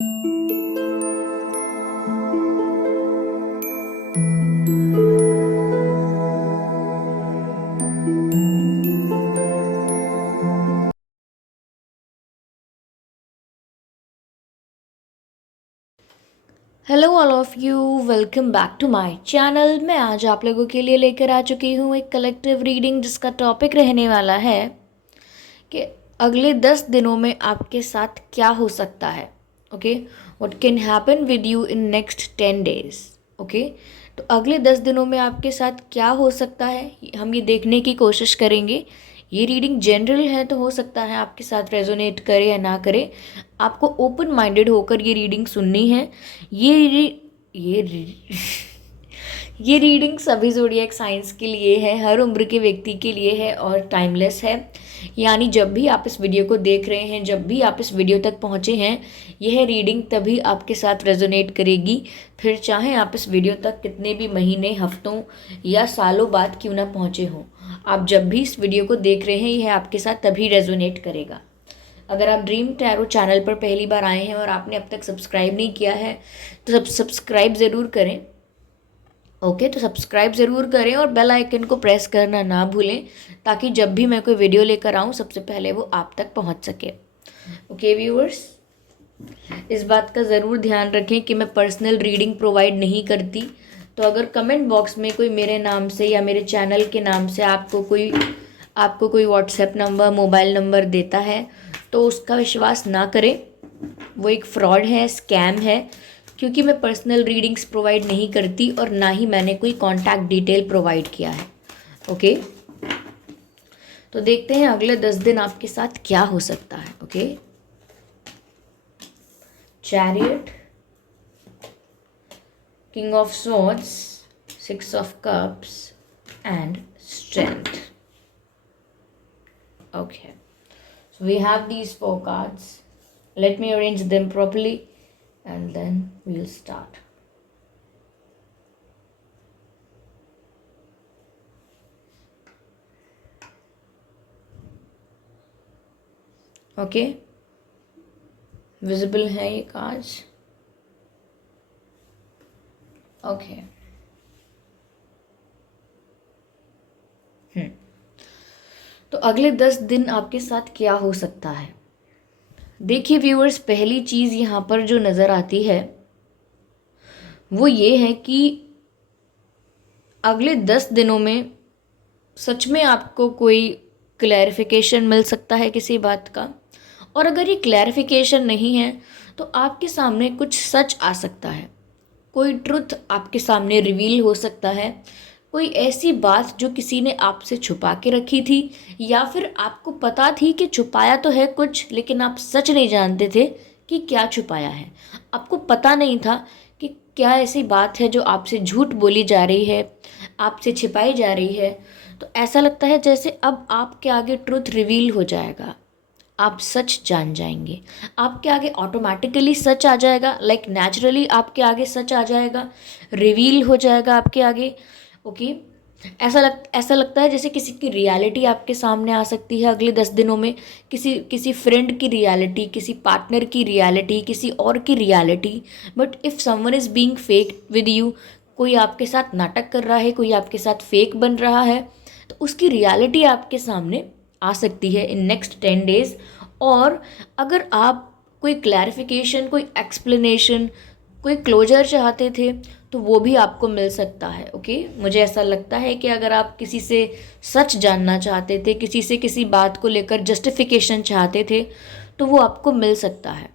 Hello all of you, welcome back to my channel. मैं आज आप लोगों के लिए लेकर आ चुकी हूँ एक कलेक्टिव रीडिंग जिसका टॉपिक रहने वाला है कि अगले 10 दिनों में आपके साथ क्या हो सकता है। Okay, what can happen with you in next 10 days. Okay, तो अगले 10 दिनों में आपके साथ क्या हो सकता है हम ये देखने की कोशिश करेंगे। ये रीडिंग जनरल है तो हो सकता है आपके साथ रेजोनेट करे या ना करे। आपको ओपन माइंडेड होकर ये रीडिंग सुननी है। ये ये रीडिंग सभी ज़ोडिएक साइंस के लिए है, हर उम्र के व्यक्ति के लिए है और टाइमलेस है। यानी जब भी आप इस वीडियो को देख रहे हैं, जब भी आप इस वीडियो तक पहुंचे हैं, यह रीडिंग तभी आपके साथ रेजोनेट करेगी। फिर चाहे आप इस वीडियो तक कितने भी महीने, हफ्तों या सालों बाद क्यों ना पहुंचे हों, आप जब भी इस वीडियो को देख रहे हैं यह आपके साथ तभी रेजोनेट करेगा। अगर आप ड्रीम टैरो चैनल पर पहली बार आए हैं और आपने अब तक सब्सक्राइब नहीं किया है तो सब्सक्राइब ज़रूर करें। ओके, तो सब्सक्राइब ज़रूर करें और बेल आइकन को प्रेस करना ना भूलें ताकि जब भी मैं कोई वीडियो लेकर आऊँ सबसे पहले वो आप तक पहुँच सके। ओके व्यूअर्स, इस बात का ज़रूर ध्यान रखें कि मैं पर्सनल रीडिंग प्रोवाइड नहीं करती। तो अगर कमेंट बॉक्स में कोई मेरे नाम से या मेरे चैनल के नाम से आपको कोई व्हाट्सएप नंबर, मोबाइल नंबर देता है तो उसका विश्वास ना करें। वो एक फ्रॉड है, स्कैम है, क्योंकि मैं पर्सनल रीडिंग्स प्रोवाइड नहीं करती और ना ही मैंने कोई कॉन्टैक्ट डिटेल प्रोवाइड किया है। ओके, तो देखते हैं अगले 10 दिन आपके साथ क्या हो सकता है। Okay, chariot, king of swords, 6 of cups and strength. Okay, so we have these 4 cards. Let me arrange them properly and then we'll start. Okay, visible है ये cards. Okay. तो अगले 10 दिन आपके साथ क्या हो सकता है। देखिए व्यूअर्स, पहली चीज़ यहाँ पर जो नज़र आती है वो ये है कि अगले 10 दिनों में सच में आपको कोई क्लैरिफिकेशन मिल सकता है किसी बात का। और अगर ये क्लैरिफिकेशन नहीं है तो आपके सामने कुछ सच आ सकता है, कोई ट्रुथ आपके सामने रिवील हो सकता है, कोई ऐसी बात जो किसी ने आपसे छुपा के रखी थी या फिर आपको पता थी कि छुपाया तो है कुछ लेकिन आप सच नहीं जानते थे कि क्या छुपाया है। आपको पता नहीं था कि क्या ऐसी बात है जो आपसे झूठ बोली जा रही है, आपसे छिपाई जा रही है। तो ऐसा लगता है जैसे अब आपके आगे ट्रुथ रिवील हो जाएगा, आप सच जान जाएंगे, आपके आगे ऑटोमेटिकली सच आ जाएगा, लाइक नेचुरली आपके आगे सच आ जाएगा, रिवील हो जाएगा आपके आगे। ओके, ऐसा लगता है जैसे किसी की रियलिटी आपके सामने आ सकती है अगले 10 दिनों में। किसी फ्रेंड की रियलिटी, किसी पार्टनर की रियलिटी, किसी और की reality. But if someone is being fake with you, कोई आपके साथ नाटक कर रहा है, कोई आपके साथ फेक बन रहा है, तो उसकी रियलिटी आपके सामने आ सकती है इन नेक्स्ट 10 डेज। और अगर आप कोई क्लैरिफिकेशन, कोई एक्सप्लेनेशन, कोई क्लोजर चाहते थे तो वो भी आपको मिल सकता है। ओके, मुझे ऐसा लगता है कि अगर आप किसी से सच जानना चाहते थे, किसी से किसी बात को लेकर जस्टिफिकेशन चाहते थे तो वो आपको मिल सकता है।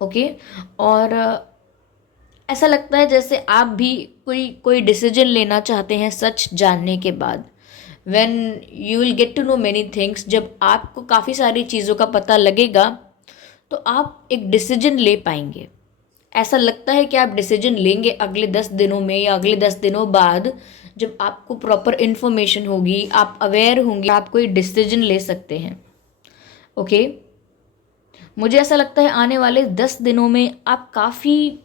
ओके, और ऐसा लगता है जैसे आप भी कोई डिसीजन लेना चाहते हैं सच जानने के बाद। When you will get to know many things, जब आपको काफ़ी सारी चीज़ों का पता लगेगा तो आप एक डिसीजन ले पाएंगे। ऐसा लगता है कि आप डिसीजन लेंगे अगले 10 दिनों में या अगले 10 दिनों बाद, जब आपको प्रॉपर इन्फॉर्मेशन होगी, आप अवेयर होंगे, आप कोई डिसीजन ले सकते हैं। ओके, मुझे ऐसा लगता है आने वाले 10 दिनों में आप काफ़ी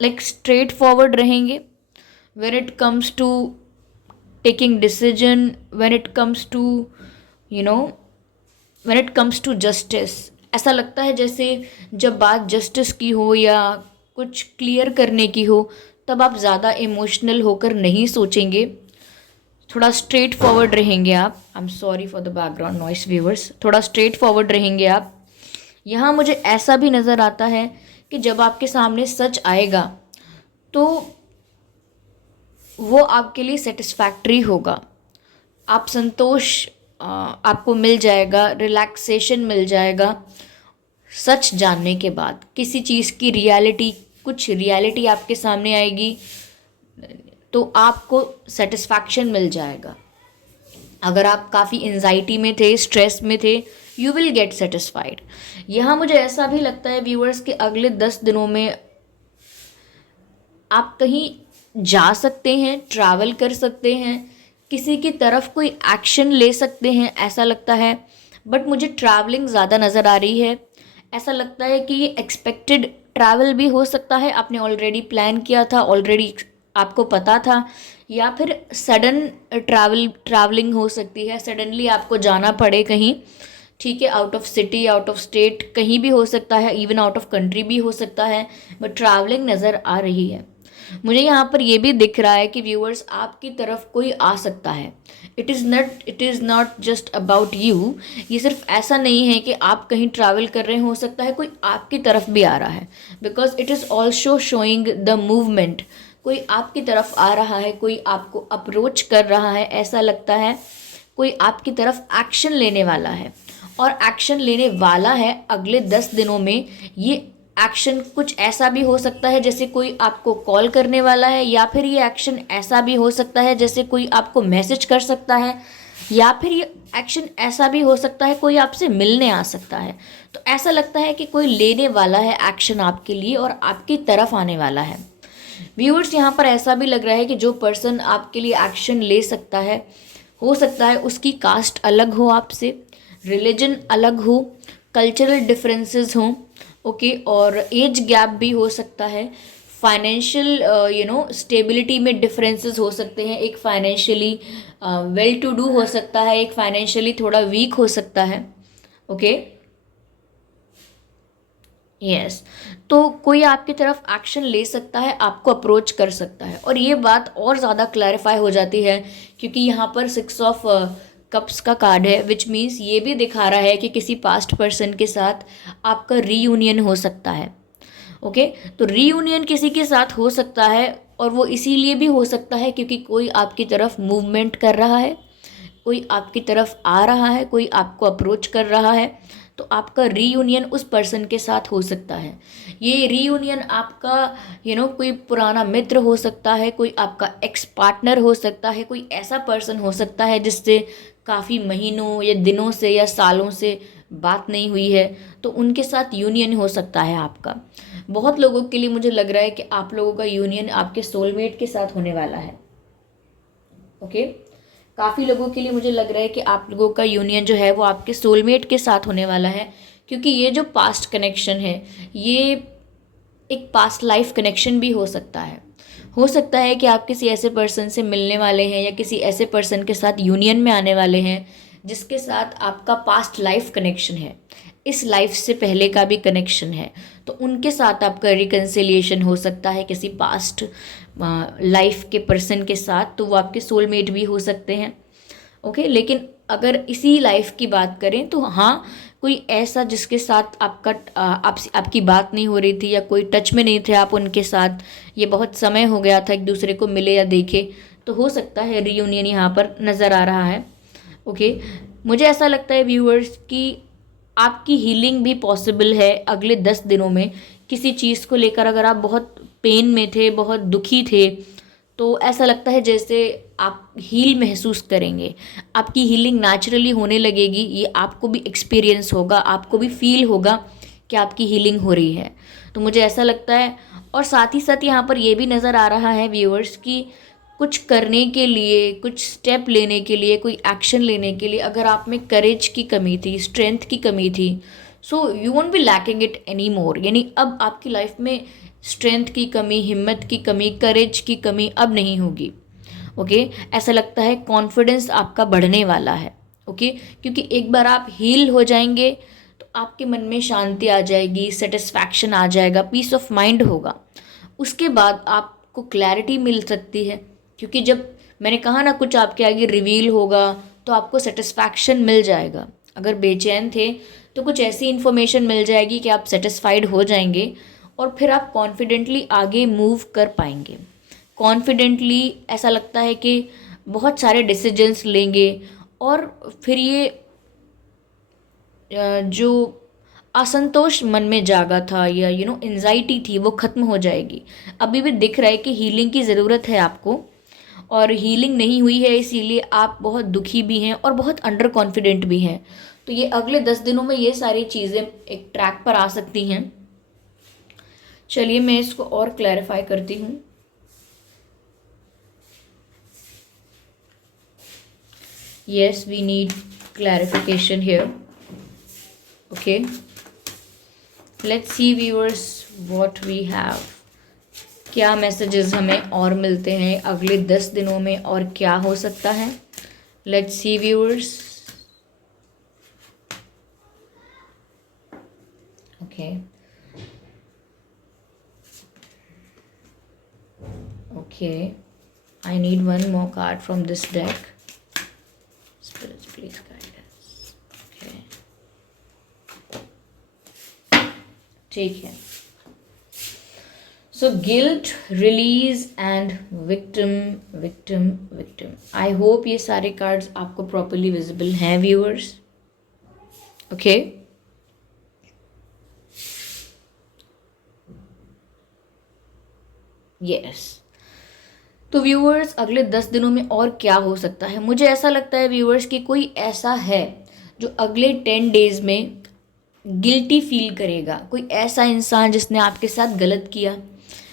लाइक स्ट्रेट फॉरवर्ड रहेंगे when it comes to taking decision, when it comes to, you know, when it comes to justice ऐसा लगता है जैसे जब बात जस्टिस की हो या कुछ क्लियर करने की हो, तब आप ज़्यादा इमोशनल होकर नहीं सोचेंगे, थोड़ा स्ट्रेट फॉरवर्ड रहेंगे आप। I am sorry for the background noise viewers, थोड़ा स्ट्रेट फॉरवर्ड रहेंगे आप। यहाँ मुझे ऐसा भी नज़र आता है कि जब आपके सामने सच आएगा तो वो आपके लिए सेटिस्फैक्ट्री होगा। आप संतोष आपको मिल जाएगा, रिलैक्सेशन मिल जाएगा सच जानने के बाद। किसी चीज़ की रियलिटी, कुछ रियलिटी आपके सामने आएगी तो आपको सेटिस्फैक्शन मिल जाएगा। अगर आप काफ़ी एंजाइटी में थे, स्ट्रेस में थे, यू विल गेट सेटिस्फाइड। यहाँ मुझे ऐसा भी लगता है व्यूअर्स कि अगले 10 दिनों में आप कहीं जा सकते हैं, ट्रैवल कर सकते हैं, किसी की तरफ कोई एक्शन ले सकते हैं, ऐसा लगता है। बट मुझे ट्रैवलिंग ज़्यादा नज़र आ रही है। ऐसा लगता है कि ये एक्सपेक्टेड ट्रैवल भी हो सकता है, आपने ऑलरेडी प्लान किया था, ऑलरेडी आपको पता था, या फिर सडन ट्रैवलिंग हो सकती है, सडनली आपको जाना पड़े कहीं, ठीक है, out of city, out of state, कहीं भी हो सकता है, इवन आउट ऑफ कंट्री भी हो सकता है, बट ट्रैवलिंग नज़र आ रही है। मुझे यहाँ पर ये भी दिख रहा है कि व्यूअर्स आपकी तरफ कोई आ सकता है। It is not just about you. ये सिर्फ ऐसा नहीं है कि आप कहीं ट्रैवल कर रहे हैं, हो सकता है कोई आपकी तरफ भी आ रहा है, because it is also showing the movement. कोई आपकी तरफ आ रहा है, कोई आपको अप्रोच कर रहा है, ऐसा लगता है कोई आपकी तरफ एक्शन लेने वाला है। और एक्शन लेने वाला है अगले 10 दिनों में। ये एक्शन कुछ ऐसा भी हो सकता है जैसे कोई आपको कॉल करने वाला है, या फिर ये एक्शन ऐसा भी हो सकता है जैसे कोई आपको मैसेज कर सकता है, या फिर ये एक्शन ऐसा भी हो सकता है कोई आपसे मिलने आ सकता है। तो ऐसा लगता है कि कोई लेने वाला है एक्शन आपके लिए और आपकी तरफ आने वाला है। व्यूअर्स, यहाँ पर ऐसा भी लग रहा है कि जो पर्सन आपके लिए एक्शन ले सकता है, हो सकता है उसकी कास्ट अलग हो आपसे, रिलीजन अलग हो, कल्चरल डिफरेंसेस हों, ओके, और एज गैप भी हो सकता है, फाइनेंशियल स्टेबिलिटी में डिफरेंसेस हो सकते हैं। एक फाइनेंशियली वेल टू डू हो सकता है, एक फाइनेंशियली थोड़ा वीक हो सकता है, ओके, यस। तो कोई आपकी तरफ एक्शन ले सकता है, आपको अप्रोच कर सकता है। और ये बात और ज़्यादा क्लैरिफाई हो जाती है क्योंकि यहाँ पर 6 ऑफ कप्स का कार्ड है, विच मीन्स ये भी दिखा रहा है कि किसी पास्ट पर्सन के साथ आपका रीयूनियन हो सकता है, ओके। तो रीयूनियन किसी के साथ हो सकता है, और वो इसीलिए भी हो सकता है क्योंकि कोई आपकी तरफ मूवमेंट कर रहा है, कोई आपकी तरफ आ रहा है, कोई आपको अप्रोच कर रहा है। तो आपका रीयूनियन उस पर्सन के साथ हो सकता है। ये रीयूनियन आपका कोई पुराना मित्र हो सकता है, कोई आपका एक्स पार्टनर हो सकता है, कोई ऐसा पर्सन हो सकता है जिससे काफ़ी महीनों या दिनों से या सालों से बात नहीं हुई है, तो उनके साथ यूनियन हो सकता है आपका। बहुत लोगों के लिए मुझे लग रहा है कि आप लोगों का यूनियन आपके सोलमेट के साथ होने वाला है, ओके। काफ़ी लोगों के लिए मुझे लग रहा है कि आप लोगों का यूनियन जो है वो आपके सोलमेट के साथ होने वाला है, क्योंकि ये जो पास्ट कनेक्शन है ये एक पास्ट लाइफ कनेक्शन भी हो सकता है। हो सकता है कि आप किसी ऐसे पर्सन से मिलने वाले हैं या किसी ऐसे पर्सन के साथ यूनियन में आने वाले हैं जिसके साथ आपका पास्ट लाइफ कनेक्शन है, इस लाइफ से पहले का भी कनेक्शन है। तो उनके साथ आपका रिकन्सिलिएशन हो सकता है किसी पास्ट लाइफ के पर्सन के साथ, तो वो आपके सोलमेट भी हो सकते हैं, ओके। लेकिन अगर इसी लाइफ की बात करें तो हाँ, कोई ऐसा जिसके साथ आपकी बात नहीं हो रही थी या कोई टच में नहीं थे आप उनके साथ, ये बहुत समय हो गया था एक दूसरे को मिले या देखे, तो हो सकता है रीयूनियन यहाँ पर नज़र आ रहा है, ओके। मुझे ऐसा लगता है व्यूअर्स कि आपकी हीलिंग भी पॉसिबल है अगले 10 दिनों में। किसी चीज़ को लेकर अगर आप बहुत पेन में थे, बहुत दुखी थे, तो ऐसा लगता है जैसे आप हील महसूस करेंगे, आपकी हीलिंग नेचुरली होने लगेगी। ये आपको भी एक्सपीरियंस होगा, आपको भी फील होगा कि आपकी हीलिंग हो रही है। तो मुझे ऐसा लगता है, और साथ ही साथ यहाँ पर ये भी नज़र आ रहा है व्यूअर्स कि कुछ करने के लिए, कुछ स्टेप लेने के लिए, कोई एक्शन लेने के लिए अगर आप में करेज की कमी थी, स्ट्रेंथ की कमी थी, so you won't be lacking it any more. यानी अब आपकी लाइफ में स्ट्रेंथ की कमी, हिम्मत की कमी, करेज की कमी अब नहीं होगी, ओके। ऐसा लगता है कॉन्फिडेंस आपका बढ़ने वाला है, ओके, क्योंकि एक बार आप हील हो जाएंगे तो आपके मन में शांति आ जाएगी, सेटिस्फैक्शन आ जाएगा, पीस ऑफ माइंड होगा। उसके बाद आपको क्लैरिटी मिल सकती है, क्योंकि जब मैंने कहा ना कुछ आपके आगे रिवील होगा तो आपको सेटिस्फैक्शन मिल जाएगा। अगर बेचैन थे तो कुछ ऐसी इन्फॉर्मेशन मिल जाएगी कि आप सेटिस्फाइड हो जाएंगे और फिर आप कॉन्फिडेंटली आगे मूव कर पाएंगे। कॉन्फिडेंटली ऐसा लगता है कि बहुत सारे डिसीजंस लेंगे और फिर ये जो असंतोष मन में जागा था या एंजाइटी थी वो ख़त्म हो जाएगी। अभी भी दिख रहा है कि हीलिंग की ज़रूरत है आपको, और हीलिंग नहीं हुई है इसीलिए आप बहुत दुखी भी हैं और बहुत अंडर कॉन्फिडेंट भी हैं। तो ये अगले 10 दिनों में ये सारी चीज़ें एक ट्रैक पर आ सकती हैं। चलिए मैं इसको और क्लैरिफाई करती हूँ। Yes, we need clarification here. Okay. Let's see viewers what we have. क्या मैसेजेस हमें और मिलते हैं अगले 10 दिनों में और क्या हो सकता है। Let's see viewers. Okay. Okay. I need one more card from this deck. Spirits, please guide us. Okay. ठीक है। So guilt, release and victim, victim, victim. I hope ये सारे cards आपको properly visible हैं viewers. Okay. Yes. तो viewers अगले 10 दिनों में और क्या हो सकता है। मुझे ऐसा लगता है व्यूअर्स कि कोई ऐसा है जो अगले 10 डेज में गिल्टी फील करेगा। कोई ऐसा इंसान जिसने आपके साथ गलत किया,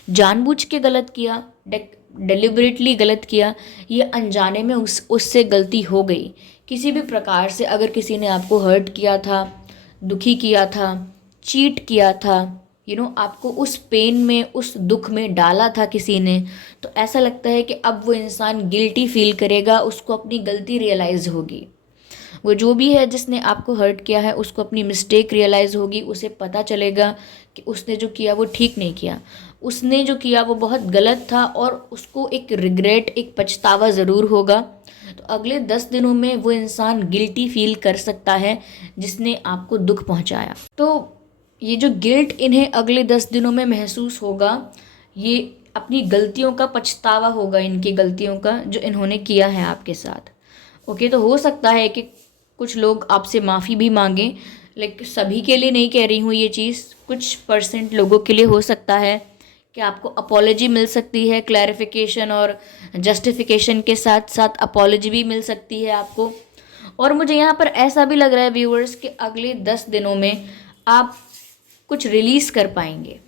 जानबूझ के गलत किया, डिलिबरेटली गलत किया, ये अनजाने में उससे गलती हो गई किसी भी प्रकार से। अगर किसी ने आपको हर्ट किया था, दुखी किया था, चीट किया था, आपको उस पेन में, उस दुख में डाला था किसी ने, तो ऐसा लगता है कि अब वो इंसान गिल्टी फील करेगा, उसको अपनी गलती रियलाइज़ होगी। वो जो भी है जिसने आपको हर्ट किया है उसको अपनी मिस्टेक रियलाइज़ होगी। उसे पता चलेगा कि उसने जो किया वो ठीक नहीं किया, उसने जो किया वो बहुत गलत था और उसको एक रिग्रेट, एक पछतावा ज़रूर होगा। तो अगले 10 दिनों में वो इंसान गिल्टी फील कर सकता है जिसने आपको दुख पहुंचाया। तो ये जो गिल्ट इन्हें अगले 10 दिनों में महसूस होगा, ये अपनी गलतियों का पछतावा होगा, इनकी गलतियों का जो इन्होंने किया है आपके साथ। ओके, तो हो सकता है कि कुछ लोग आपसे माफ़ी भी मांगें, लेकिन सभी के लिए नहीं कह रही हूँ ये चीज़, कुछ परसेंट लोगों के लिए हो सकता है कि आपको अपॉलॉजी मिल सकती है। क्लैरिफिकेशन और जस्टिफिकेशन के साथ साथ अपॉलॉजी भी मिल सकती है आपको। और मुझे यहाँ पर ऐसा भी लग रहा है व्यूअर्स कि अगले 10 दिनों में आप कुछ रिलीज़ कर पाएंगे।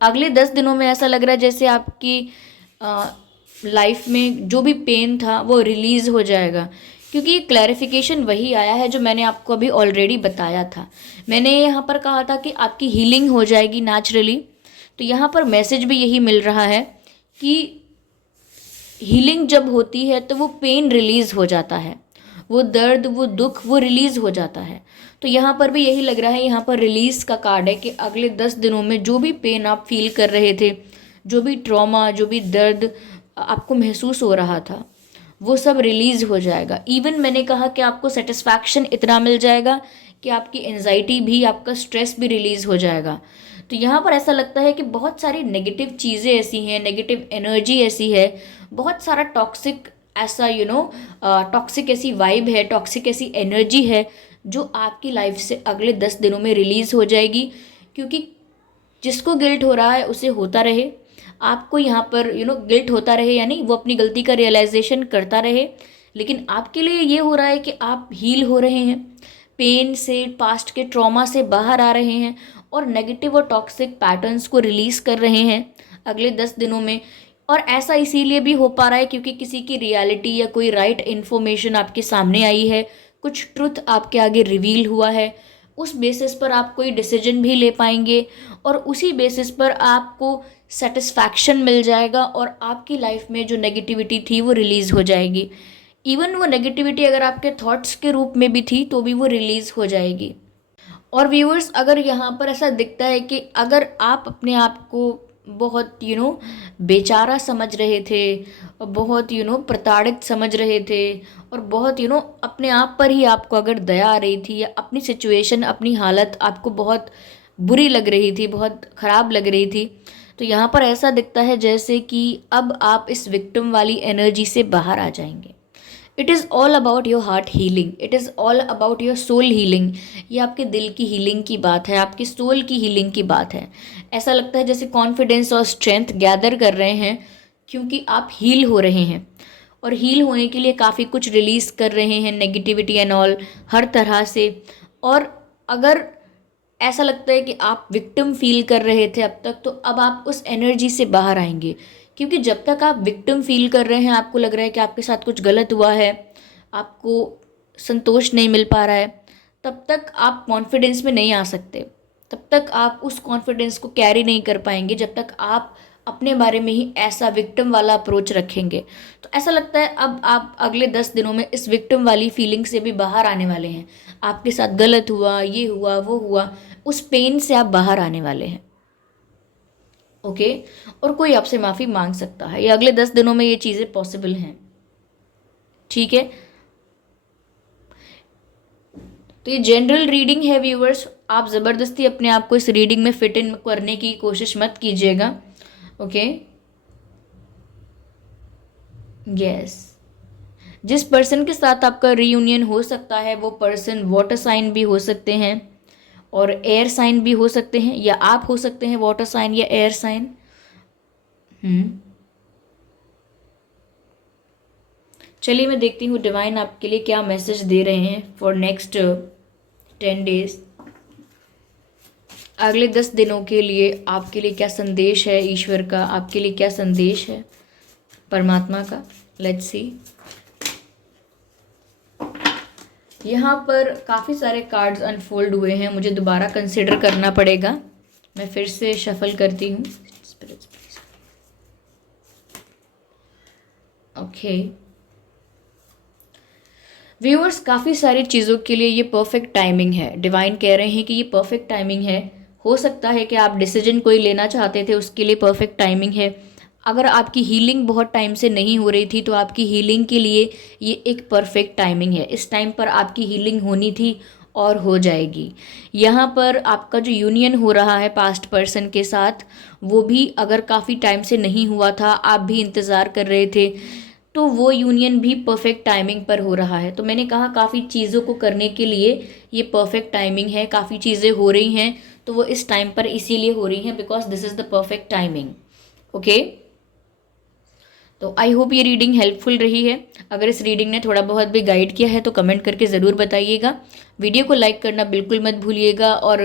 अगले 10 दिनों में ऐसा लग रहा है जैसे आपकी लाइफ में जो भी पेन था वो रिलीज़ हो जाएगा, क्योंकि ये क्लैरिफिकेशन वही आया है जो मैंने आपको अभी ऑलरेडी बताया था। मैंने यहाँ पर कहा था कि आपकी हीलिंग हो जाएगी नेचुरली, तो यहाँ पर मैसेज भी यही मिल रहा है कि हीलिंग जब होती है तो वो पेन रिलीज़ हो जाता है, वो दर्द, वो दुख, वो रिलीज़ हो जाता है। तो यहाँ पर भी यही लग रहा है, यहाँ पर रिलीज़ का कार्ड है कि अगले 10 दिनों में जो भी पेन आप फील कर रहे थे, जो भी ट्रॉमा, जो भी दर्द आपको महसूस हो रहा था, वो सब रिलीज़ हो जाएगा। इवन मैंने कहा कि आपको सेटिस्फैक्शन इतना मिल जाएगा कि आपकी एंजाइटी भी, आपका स्ट्रेस भी रिलीज़ हो जाएगा। तो यहाँ पर ऐसा लगता है कि बहुत सारी नेगेटिव चीज़ें ऐसी हैं, नेगेटिव एनर्जी ऐसी है, बहुत सारा टॉक्सिक ऐसा टॉक्सिक ऐसी वाइब है, टॉक्सिक ऐसी एनर्जी है जो आपकी लाइफ से अगले 10 दिनों में रिलीज़ हो जाएगी। क्योंकि जिसको गिल्ट हो रहा है उसे होता रहे, आपको यहाँ पर गिल्ट होता रहे, यानी वो अपनी गलती का रियलाइजेशन करता रहे, लेकिन आपके लिए ये हो रहा है कि आप हील हो रहे हैं, पेन से, पास्ट के ट्रॉमा से बाहर आ रहे हैं और नेगेटिव और टॉक्सिक पैटर्न्स को रिलीज़ कर रहे हैं अगले 10 दिनों में। और ऐसा इसीलिए भी हो पा रहा है क्योंकि किसी की रियलिटी या कोई राइट इन्फॉर्मेशन आपके सामने आई है, कुछ ट्रुथ आपके आगे रिवील हुआ है, उस बेसिस पर आप कोई डिसीजन भी ले पाएंगे और उसी बेसिस पर आपको सेटिस्फैक्शन मिल जाएगा और आपकी लाइफ में जो नेगेटिविटी थी वो रिलीज़ हो जाएगी। इवन वो नेगेटिविटी अगर आपके थॉट्स के रूप में भी थी तो भी वो रिलीज़ हो जाएगी। और व्यूअर्स, अगर यहाँ पर ऐसा दिखता है कि अगर आप अपने आप को बहुत बेचारा समझ रहे थे, और बहुत प्रताड़ित समझ रहे थे, और बहुत अपने आप पर ही आपको अगर दया आ रही थी, या अपनी सिचुएशन, अपनी हालत आपको बहुत बुरी लग रही थी, बहुत ख़राब लग रही थी, तो यहाँ पर ऐसा दिखता है जैसे कि अब आप इस विक्टिम वाली एनर्जी से बाहर आ जाएंगे। It is all about your heart healing, it is all about your soul healing. ये आपके दिल की हीलिंग की बात है, आपकी सोल की हीलिंग की बात है। ऐसा लगता है जैसे कॉन्फिडेंस और स्ट्रेंथ गैदर कर रहे हैं, क्योंकि आप हील हो रहे हैं, और हील होने के लिए काफ़ी कुछ रिलीज़ कर रहे हैं, नेगेटिविटी एंड ऑल, हर तरह से। और अगर ऐसा लगता है कि आप विक्टिम फील कर रहे थे अब तक, तो अब आप उस एनर्जी से बाहर आएंगे। क्योंकि जब तक आप विक्टिम फील कर रहे हैं, आपको लग रहा है कि आपके साथ कुछ गलत हुआ है, आपको संतोष नहीं मिल पा रहा है, तब तक आप कॉन्फिडेंस में नहीं आ सकते, तब तक आप उस कॉन्फिडेंस को कैरी नहीं कर पाएंगे, जब तक आप अपने बारे में ही ऐसा विक्टिम वाला अप्रोच रखेंगे। तो ऐसा लगता है अब आप अगले 10 दिनों में इस विक्टिम वाली फीलिंग से भी बाहर आने वाले हैं। आपके साथ गलत हुआ, ये हुआ, वो हुआ, उस पेन से आप बाहर आने वाले हैं। ओके। और कोई आपसे माफ़ी मांग सकता है, ये अगले 10 दिनों में ये चीज़ें पॉसिबल हैं। ठीक है। तो ये जनरल रीडिंग है व्यूअर्स, आप ज़बरदस्ती अपने आप को इस रीडिंग में फिट इन करने की कोशिश मत कीजिएगा। ओके। यस। जिस पर्सन के साथ आपका रीयूनियन हो सकता है, वो पर्सन वाटर साइन भी हो सकते हैं और एयर साइन भी हो सकते हैं, या आप हो सकते हैं वाटर साइन या एयर साइन। चलिए मैं देखती हूँ डिवाइन आपके लिए क्या मैसेज दे रहे हैं फॉर नेक्स्ट 10 डेज। अगले 10 दिनों के लिए आपके लिए क्या संदेश है ईश्वर का, आपके लिए क्या संदेश है परमात्मा का। Let's see. यहाँ पर काफ़ी सारे कार्ड्स अनफोल्ड हुए हैं, मुझे दोबारा कंसिडर करना पड़ेगा। मैं फिर से शफल करती हूँ। ओके व्यूअर्स, काफ़ी सारी चीज़ों के लिए ये परफेक्ट टाइमिंग है। डिवाइन कह रहे हैं कि ये परफेक्ट टाइमिंग है। हो सकता है कि आप डिसीजन कोई लेना चाहते थे, उसके लिए परफेक्ट टाइमिंग है। अगर आपकी हीलिंग बहुत टाइम से नहीं हो रही थी, तो आपकी हीलिंग के लिए ये एक परफेक्ट टाइमिंग है। इस टाइम पर आपकी हीलिंग होनी थी और हो जाएगी। यहाँ पर आपका जो यूनियन हो रहा है पास्ट पर्सन के साथ, वो भी अगर काफ़ी टाइम से नहीं हुआ था, आप भी इंतज़ार कर रहे थे, तो वो यूनियन भी परफेक्ट टाइमिंग पर हो रहा है। तो मैंने कहा काफ़ी चीज़ों को करने के लिए ये परफेक्ट टाइमिंग है, काफ़ी चीज़ें हो रही हैं, तो वो इस टाइम पर इसीलिए हो रही हैं because this is the perfect timing. Okay. तो आई होप ये रीडिंग हेल्पफुल रही है। अगर इस रीडिंग ने थोड़ा बहुत भी गाइड किया है तो कमेंट करके ज़रूर बताइएगा। वीडियो को लाइक करना बिल्कुल मत भूलिएगा, और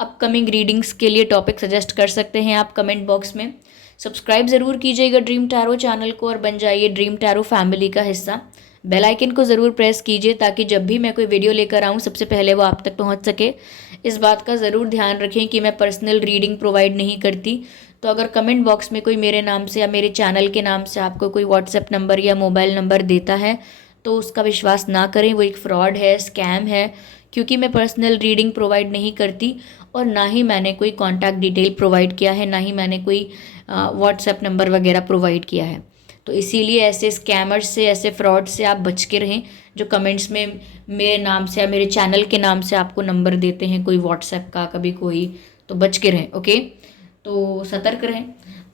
अपकमिंग रीडिंग्स के लिए टॉपिक सजेस्ट कर सकते हैं आप कमेंट बॉक्स में। सब्सक्राइब ज़रूर कीजिएगा ड्रीम टैरो चैनल को और बन जाइए ड्रीम टैरो फैमिली का हिस्सा। बेल आइकन को ज़रूर प्रेस कीजिए ताकि जब भी मैं कोई वीडियो लेकर आऊँ सबसे पहले वो आप तक पहुँच सके। इस बात का ज़रूर ध्यान रखें कि मैं पर्सनल रीडिंग प्रोवाइड नहीं करती। तो अगर कमेंट बॉक्स में कोई मेरे नाम से या मेरे चैनल के नाम से आपको कोई व्हाट्सएप नंबर या मोबाइल नंबर देता है, तो उसका विश्वास ना करें, वो एक फ्रॉड है, स्कैम है। क्योंकि मैं पर्सनल रीडिंग प्रोवाइड नहीं करती, और ना ही मैंने कोई कॉन्टैक्ट डिटेल प्रोवाइड किया है, ना ही मैंने कोई व्हाट्सएप नंबर वगैरह प्रोवाइड किया है। तो इसीलिए ऐसे स्कैमर्स से, ऐसे फ्रॉड से आप बच के रहें, जो कमेंट्स में मेरे नाम से या मेरे चैनल के नाम से आपको नंबर देते हैं, कोई व्हाट्सएप का, कभी कोई, तो बच के रहें। ओके, तो सतर्क रहें।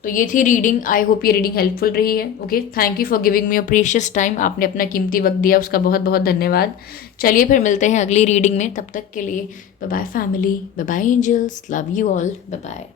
तो ये थी रीडिंग। आई होप ये रीडिंग हेल्पफुल रही है। Okay, thank you for giving me your precious time. आपने अपना कीमती वक्त दिया, उसका बहुत बहुत धन्यवाद। चलिए फिर मिलते हैं अगली रीडिंग में, तब तक के लिए bye bye family, bye bye angels, love you all, bye bye.